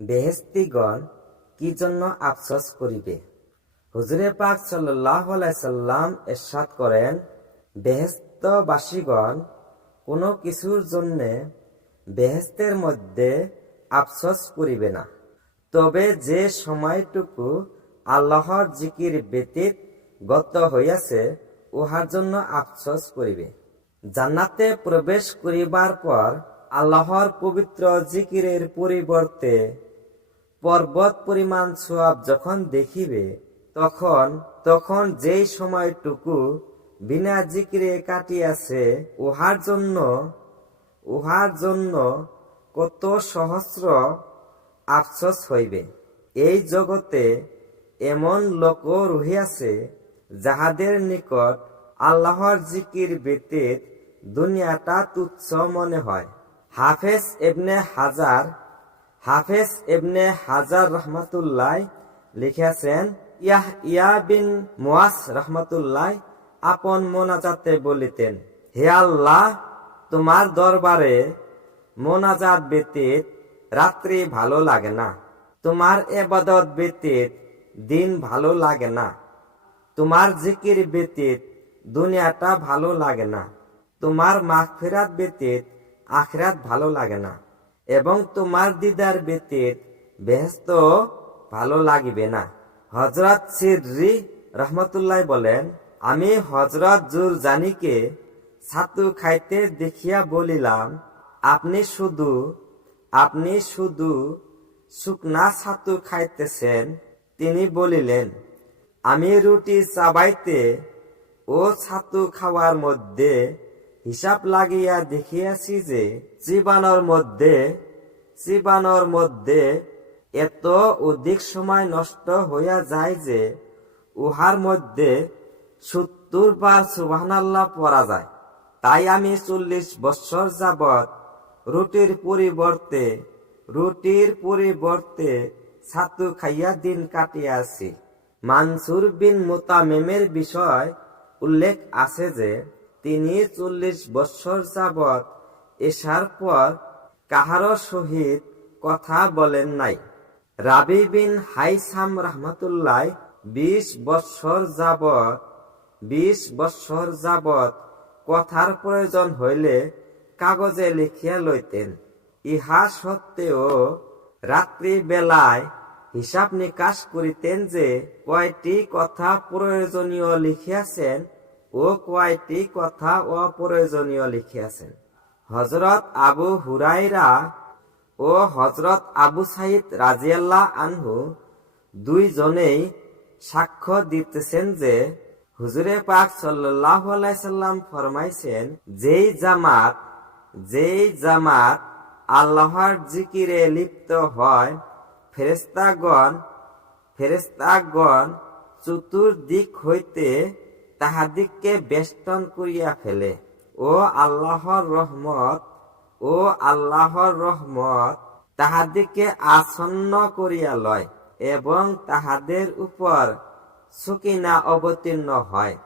বেহেশতীগণ কি জন্য আফসোস করিবে? হুজুরে পাক সাল্লাল্লাহু আলাইহি সাল্লাম ইরশাদ করেন, বেহেশতবাসীগণ কোনো কিছুর জন্য বেহেশতের মধ্যে আফসোস করিবে না, তবে যে সময়টুকু আল্লাহর জিকির ব্যতীত গত হইয়াছে উহার জন্য আফসোস করিবে। জান্নাতে প্রবেশ করিবার পর আল্লাহর পবিত্র জিকিরের পরিবর্তে পর্বত পরিমাণ সওয়াব যখন দেখিবে, তখন যেই সময়টুকু বিনা জিকিরে কাটিয়াছে উহার জন্য কত সহস্র আফসোস হইবে। এই জগতে এমন লোক রহিয়াছে যাহাদের নিকট আল্লাহর জিকির ব্যতীত দুনিয়াটা তুচ্ছ মনে হয়। হাফেজ ইবনে হাজার রহমাতুল্লাহ লিখেছেন, ইয়াহইয়া বিন মুয়াজ রহমাতুল্লাহ আপন মোনাজাতে বলিতেন, হে আল্লাহ, তোমার দরবারে মোনাজাত ব্যতীত রাত্রি ভালো লাগে না, তোমার ইবাদত ব্যতীত দিন ভালো লাগে না, তোমার জিকির ব্যতীত দুনিয়াটা ভালো লাগে না, তোমার মাগফিরাত ব্যতীত আখিরাত ভালো লাগে না, এবং তোমার দিদার ব্যতীত বেহেশত ভালো লাগিবে না। হযরত সিররি রহমতুল্লাহ বলেন, আমি হযরত জুরজানিকে ছাতু খাইতে দেখিয়া বলিলাম, আপনি শুধু শুকনা ছাতু খাইতেছেন। তিনি বলিলেন, আমি রুটি চাবাইতে ও ছাতু খাওয়ার মধ্যে হিসাব লাগিয়া দেখিয়াছি যে চিবানোর মধ্যে এত অধিক সময় নষ্ট হইয়া যায় যে উহার মধ্যে 70 বার সুবহানাল্লাহ পড়া যায়। তাই আমি 40 বৎসর যাবৎ রুটির পরিবর্তে ছাতু খাইয়া দিন কাটিয়াছি। মানসুর বিন মুতামিমের বিষয় উল্লেখ আছে যে তিনি 40 বৎসর যাবৎ এশার পর কাহারো সহিত কথা বলেন নাই। রাবি বিন হাইসাম রহমাতুল্লাহ 20 বৎসর যাবৎ কথার প্রয়োজন হইলে কাগজে লিখিয়া লইতেন। ইহা সত্ত্বেও রাত্রি বেলায় হিসাব নিকাশ করিতেন যে কয়টি কথা প্রয়োজনীয় লিখিয়াছেন ও কয়টি কথা অপ্রয়োজনীয় লিখিয়াছেন। হযরত আবু হুরায়রা ও হযরত আবু সাঈদ রাদিয়াল্লাহু আনহু দুইজনেই সাক্ষ্য দিতেছেন যে হুজুরে পাক সাল্লাল্লাহু আলাইহি সাল্লাম ফরমাইছেন, যেই জামাত আল্লাহর জিকিরে লিপ্ত হয়, ফেরেশতাগণ চতুর্দিক হইতে তাহাদিগকে বেষ্টন করিয়া ফেলে ও আল্লাহর রহমত তাহাদিগকে আসন্ন করিয়া লয় এবং তাহাদের উপর সুকিনা অবতীর্ণ হয়।